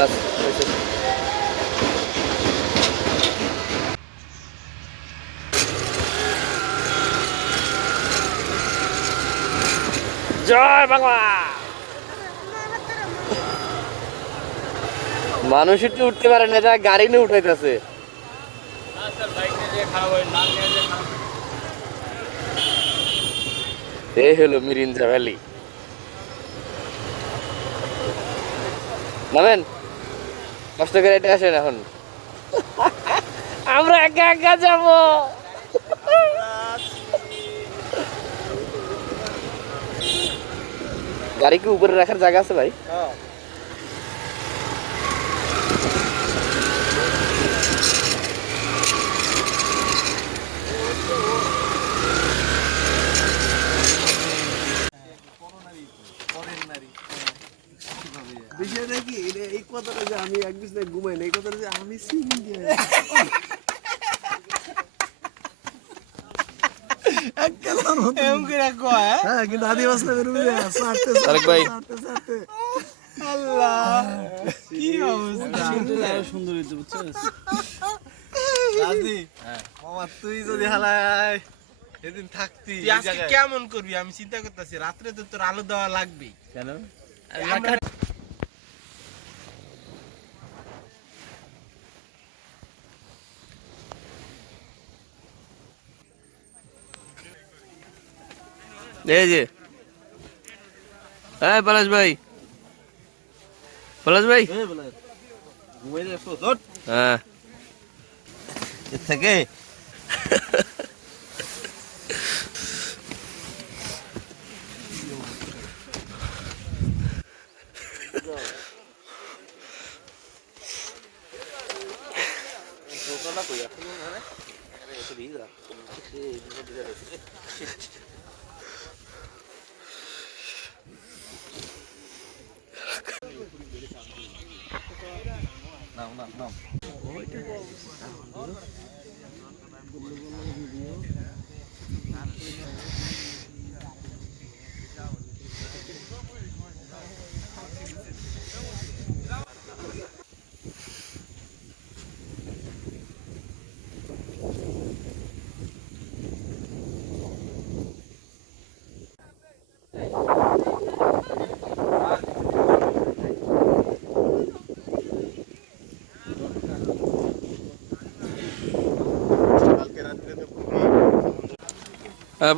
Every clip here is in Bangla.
জয় বাংলা। মানুষ একটু উঠতে পারে না, যা গাড়ি নিয়ে উঠাইতেছে। এই হলো মিরিঞ্জা ভ্যালি। নামেন, কষ্ট করে এটা আসেন। এখন আমরা একা একা যাবো। গাড়ি কি উপরে রাখার জায়গা আছে ভাই? বিষয়টা কি এই কথাটা যে আমি এক বিছনায় ঘুমাই না, এই কথাটা যে আমি সিঙ্গেল। হ্যাঁ, কিন্তু আদিবাসী সুন্দর হইতে বুঝছিস? তুই যদি হালাই এদিন থাকতি কেমন করবি আমি চিন্তা করতেছি। রাত্রে তো তোর আলো দেওয়া লাগবেই। কেন? এই যে পলাশ ভাই, পলাশ ভাই, হ্যাঁ থেকে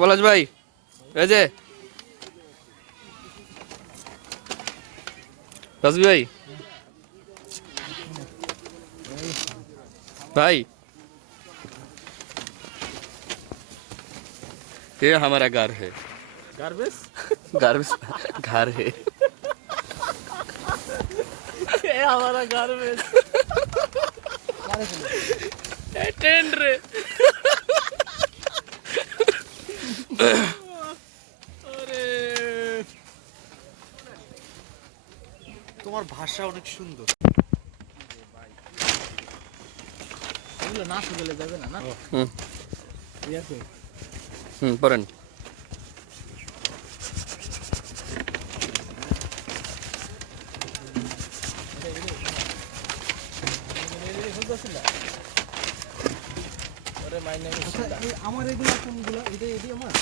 পলাশ ভাই, এই যে রাজবি ভাই, भाई ये हमारा घर है। গার্বেজ गार्बेज घर है। ये हमारा गार्बेज ट्रेन रे। আরে তোমার ভাষা অনেক সুন্দর। এগুলো না শুনলে যাবে না। না ঠিক আছে, পড়েন। আমার এগুলো কোনগুলো? এটা আমার